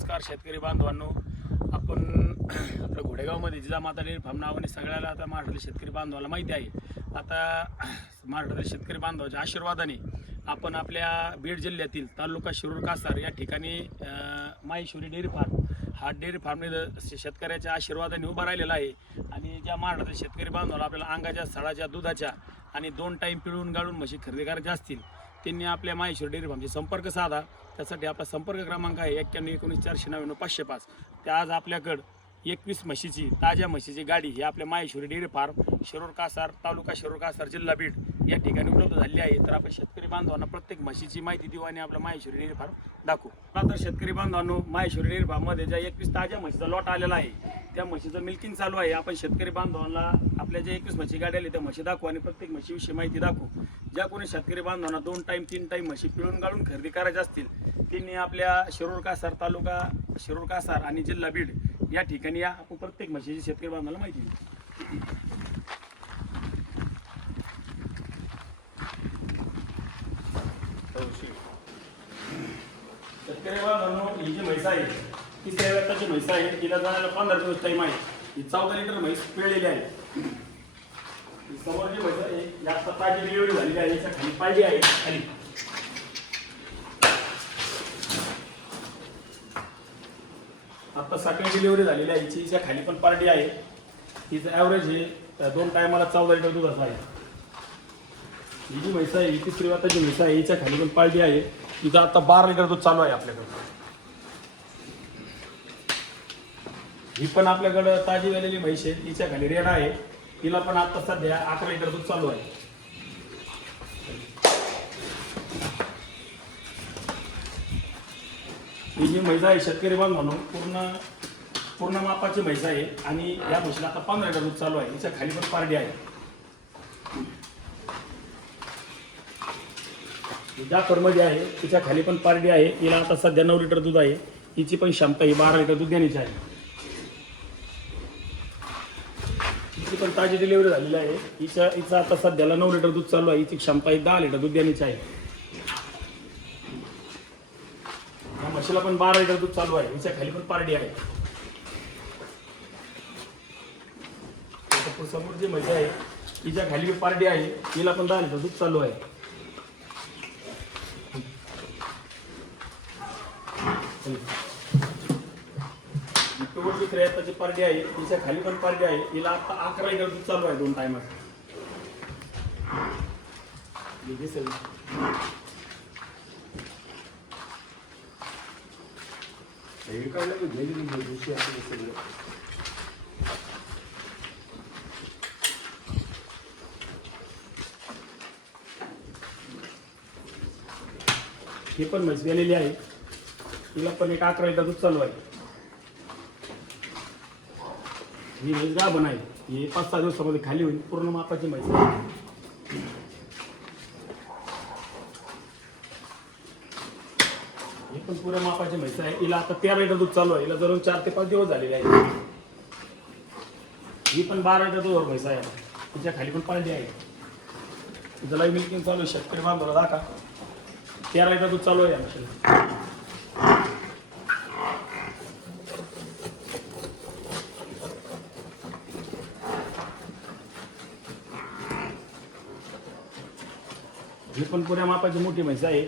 नमस्कार शेतकरी बांधवांनो, आपण आपल्या घोडेगावमध्ये जिजामाता डेअरी फार्म नावाने सगळ्याला आता महाराष्ट्रातील शेतकरी बांधवाला माहिती आहे। आता महाराष्ट्रातील शेतकरी बांधवाच्या आशीर्वादाने आपण आपल्या बीड जिल्ह्यातील तालुका शिरूर कासार या ठिकाणी माहेश्वरी डेअरी फार्म हा डेअरी फार्म शेतकऱ्याच्या आशीर्वादाने उभा राहिलेला आहे। आणि ज्या महाराष्ट्रातील शेतकरी बांधवाला आपल्याला अंगाच्या सडाच्या दुधाच्या आणि 2 टाईम पिळून गाळून म्हशी खरेदी करायच्या असतील त्यांनी आपल्या माहेश्वरी डेअरी फार्मशी संपर्क साधा। त्यासाठी आपला संपर्क क्रमांक आहे 9119499505। त्या आज आपल्याकडं 21 म्हशीची ताज्या म्हशीची गाडी ही आपल्या माहेश्वरी डेअरी फार्म शिरूर कासार तालुका शिरूर कासार जिल्हा बीड या ठिकाणी उपलब्ध झाली आहे। तर आपण शेतकरी बांधवांना प्रत्येक म्हशीची माहिती देऊ आणि आपल्या माहेश्वरी डेअरी फार्म दाखवू। तर शेतकरी बांधवांनो, माहेश्वरी डेअरी फार्ममध्ये ज्या 21 ताज्या म्हशीचा लॉट आलेला आहे त्या म्हशीचं मिल्किंग चालू आहे। आपण शेतकरी बांधवांना आपल्या ज्या 21 म्हशी गाडी आली त्या म्हशी दाखवू आणि प्रत्येक म्हशीविषयी माहिती दाखवू। ज्या कोणी शेतकरी बांधवांना 2 टाईम 3 टाईम म्हशी पिळून गाळून खरेदी करायच्या असतील त्यांनी आपल्या शिरूर कासार तालुका शिरूर कासार आणि जिल्हा बीड या ठिकाणी या आपण प्रत्येक म्हशीची शेतकरी बांधवांना माहिती देऊ। शेतकरी बांधवांनो, ही जी म्हैस आहे ती 3 वेताची म्हैस आहे। तिला जाण्याला 15 दिवस टाईम आहे। ही 14 लिटर म्हैस पिळलेली आहे। समोर जी म्हैस आहे जास्त ताजी डिलिव्हरी झालेली आहे। याच्या खाली पाळली आहे, खाली आता सकाळी डिलिव्हरी झालेली आहे। हिच्या खाली पण पार्टी आहे। हिचं ॲव्हरेज हे 2 टायमाला 14 लिटर दूध असं आहे। ही जी म्हैस आहे ही 3 वेताची म्हैस आहे। हिच्या खाली पण पार्टी आहे। हिचं आता 12 लिटर दूध चालू आहे आपल्याकडे। ही पण आपल्याकडं ताजी झालेली म्हैस आहे। हिच्या खाली रेडा आहे। हिला पण आता सध्या 11 लिटर दूध चालू आहे। ही जी म्हैस आहे शेतकरी बांधवांनो पूर्ण मापाची म्हैस आहे आणि या म्हशीला आता 15 लिटर दूध चालू आहे। हिच्या खाली पण पारडी आहे। ज्या फरमध्ये आहे तिच्या खाली पण पारडी आहे। हिला आता सध्या 9 लिटर दूध आहे। हिची पण क्षमता ही 12 लिटर दूध देण्याची आहे। हिची पण ताजी डिलिव्हरी झालेली आहे। हिचं आता सध्याला 9 लिटर दूध चालू आहे। हिची क्षमता ही 10 लिटर दूध देण्याची आहे। या म्हशीला पण 12 लिटर दूध चालू आहे। हिच्या खाली पण पारडी आहे। समोर जी म्हैस आहे हिच्या खाली पारडी आहे। हिला पण 10 लिटर दूध चालू आहे। त्याची पार्टी आहे। तिच्या खाली पण पार्टी आहे। हिला आता 11 लिटर दूध चालू आहे 2 टायमात। ही पण म्हैस गेलेली आहे। तिला पण एक 11 लिटर दूध चालू आहे। ही म्हैस गाभण आहे। ही 5-6 दिवसामध्ये खाली होईल। पूर्ण मापाची म्हैस आहे। ही पण पुऱ्या मापाची म्हैस आहे। हिला आता 13 लिटर दूध चालू आहे। हिला जवळ 4 ते 5 दिवस झालेले आहे। ही पण 12 लिटर दूध म्हैस आहे। तिच्या खाली पण पाळली आहे। तिचं लाईव्ह मिल्किंग चालू आहे। शेतकरी बांधवाला दाखा 13 लिटर दूध चालू आहे आमच्या। ही पण पुऱ्या मापाची मोठी म्हैस आहे।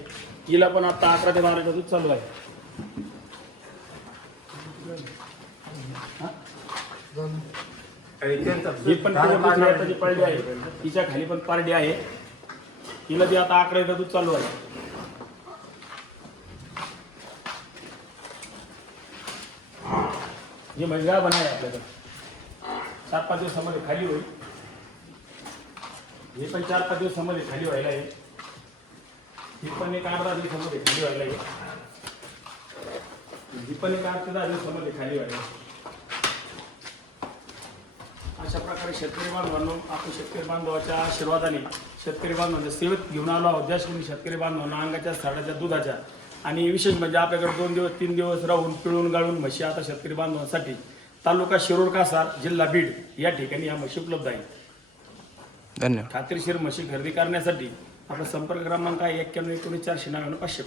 हिला पण आता 11 ते 12 लिटर दूध चालू आहे। ही पण त्याची पाळली आहे। हिच्या खाली पण पारडी आहे। हिला बी आता 11 लिटर दूध चालू आहे। ही म्हैस गाभण आहे आपल्याकडे। 4-5 दिवसामध्ये खाली होईल। हे पण 4-5 दिवसामध्ये खाली व्हायला आहे। ही पण एक 8-10 दिवसामध्ये खाली व्हायला आहे। ही पण एक 8 ते 10 दिवसामध्ये खाली व्हायला आहे। अशा प्रकारे शेतकरी बांधवांनो, आपण शेतकरी बांधवाच्या आशीर्वादाने शेतकरी बांधवांच्या सेवेत घेऊन आलो आहोत। ज्या शेतकरी बांधवांना अंगाच्या सडाच्या दुधाच्या आणि विशेष म्हणजे आपल्याकडे 2 दिवस 3 दिवस राहून पिळून गाळून म्हशी आता शेतकरी बांधवांसाठी तालुका शिरूर कासार जिल्हा बीड या ठिकाणी या म्हशी उपलब्ध आहेत। धन्यवाद। खात्रीशीर म्हशी खरेदी करण्यासाठी आपला संपर्क क्रमांक आहे 9119499505।